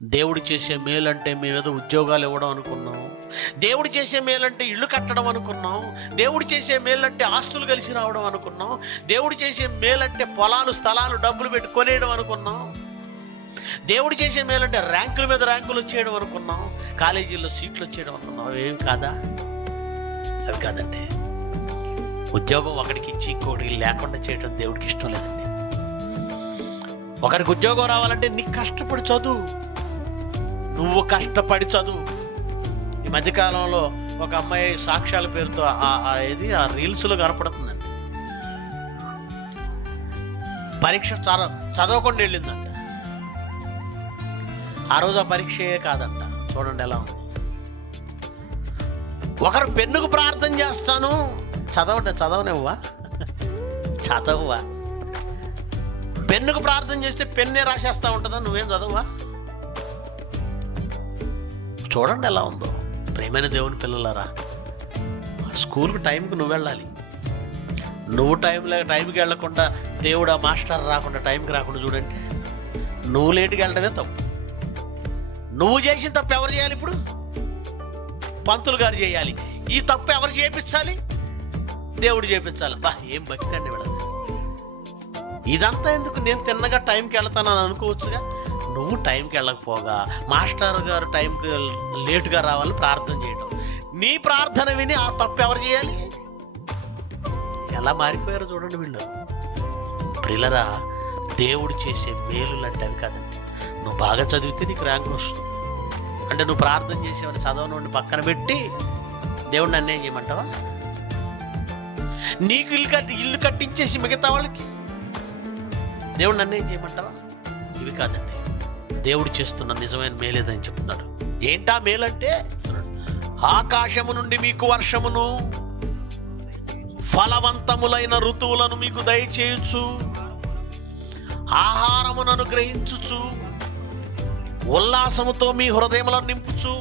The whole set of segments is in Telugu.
దేవుడు చేసే మేలంటే మేమేదో ఉద్యోగాలు ఇవ్వడం అనుకున్నాం. దేవుడు చేసే మేలంటే ఇల్లు కట్టడం అనుకున్నాం. దేవుడు చేసే మేలంటే ఆస్తులు కలిసి రావడం అనుకున్నాం. దేవుడు చేసే మేలంటే పొలాలు, స్థలాలు, డబ్బులు పెట్టి కొనేయడం అనుకున్నాం. దేవుడు చేసే మేలంటే ర్యాంకుల మీద ర్యాంకులు వచ్చేయడం అనుకున్నాం. కాలేజీల్లో సీట్లు వచ్చేయడం అనుకున్నాం. అవేమి కాదా? అవి కాదండి. ఉద్యోగం ఒకడికి ఇచ్చి ఇంకోటికి లేకుండా చేయడం దేవుడికి ఇష్టం లేదండి. ఒకరికి ఉద్యోగం రావాలంటే నీకు కష్టపడి చదువు, నువ్వు కష్టపడి చదువు. ఈ మధ్యకాలంలో ఒక అమ్మాయి సాక్ష్యాల పేరుతో ఆ రీల్స్లో కనపడుతుందండి. పరీక్ష చదవకుండా వెళ్ళిందంట. ఆ రోజు ఆ పరీక్షయే కాదంట. చూడండి ఎలా ఉంది. ఒకరు పెన్నుకు ప్రార్థన చేస్తాను, చదవనివ్వా? చదవవా? పెన్నుకు ప్రార్థన చేస్తే పెన్నే రాసేస్తా ఉంటుందా? నువ్వేం చదవవా? చూడండి ఎలా ఉందో. ప్రియమైన దేవుని పిల్లలారా, స్కూల్కి టైంకి నువ్వు వెళ్ళాలి. నువ్వు టైంకి వెళ్ళకుండా దేవుడు ఆ మాస్టర్ రాకుండా టైంకి రాకుండా చూడండి, నువ్వు లేటుగా వెళ్ళడమే తప్పు. నువ్వు చేసిన తప్పు ఎవరు చేయాలి? ఇప్పుడు పంతులు గారు చేయాలి. ఈ తప్పు ఎవరు చేయించాలి? దేవుడు చేయించాలి. బా, ఏం భక్తి అండి వీళ్ళది. ఇదంతా ఎందుకు? నేను తిన్నగా టైంకి వెళ్తానని అనుకోవచ్చుగా. నువ్వు టైంకి వెళ్ళకపోగా మాస్టర్ గారు టైంకి లేటుగా రావాలని ప్రార్థన చేయడం, నీ ప్రార్థన విని ఆ తప్పు ఎవరు చేయాలి? ఎలా మారిపోయారో చూడండి వీళ్ళు. ప్రియులరా, దేవుడు చేసే మేలులు అంటే అవి కాదండి. నువ్వు బాగా చదివితే నీకు ర్యాంకులు వస్తుంది అంటే నువ్వు ప్రార్థన చేసేవాడిని చదవనుండి పక్కన పెట్టి దేవుడిని అన్యాయం చేయమంటావా? నీకు ఇల్లు కట్టించేసి మిగతా వాళ్ళకి దేవుడిని అన్యాయం చేయమంటావా? ఇవి కాదండి. దేవుడు చేస్తున్న నిజమైన మేలేదని చెప్తున్నాడు. ఏంటా మేలంటే, ఆకాశము నుండి మీకు వర్షమును, ఫలవంతములైన ఋతువులను మీకు దయచేయచ్చు, ఆహారమును అనుగ్రహించుచు, ఉల్లాసముతో మీ హృదయములను నింపుచు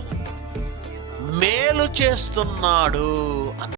మేలు చేస్తున్నాడు.